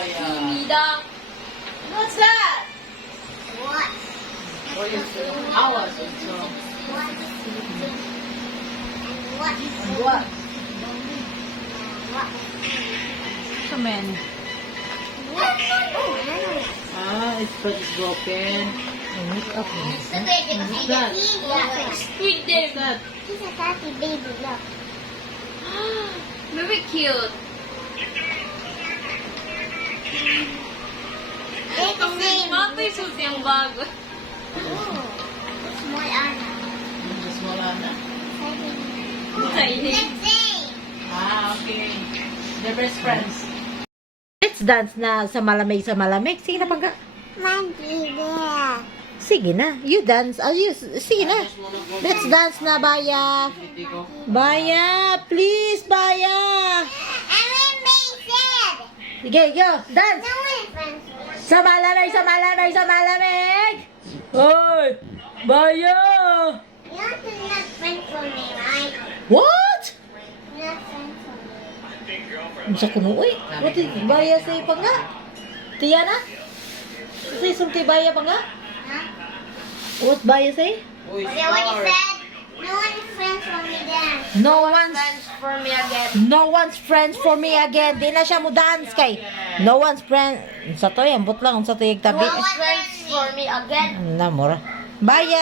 Bida. What's that? What? What is it? Hours. So. What? What? What? So many. What? It's broken. Makeup. It's the baby. What's that? Squid What's that? He's a happy baby. Look. Very cute. It's the same. Mati sus yang bago. Oh, small Anna. Mas wala na. Tiny. It's the same. Okay. They're best friends. Let's dance na sa malamig. Sige na, Pangga. Monkey there. Sige na. You dance. Sige na. Let's dance na, Baya. Baya, please, Baya. I'm in bed. Sige, go. Dance. No one friends. Sa malamig. Hoy, Baya. You're not friends for me, right? What? You're not friends for me. Sa kuno, uy. What is Baya say, Pangga? Tiana? Say something, Baya, Pangga? Huh? What Baya say? Okay, what you said? No one is friends for me then. No one's For me again. No one's friends for me again. Di na siya mo dance kay. No one's friend. Sa to yan, but lang sa tuyig tabi. No one Friends for me again. Namora. Bye.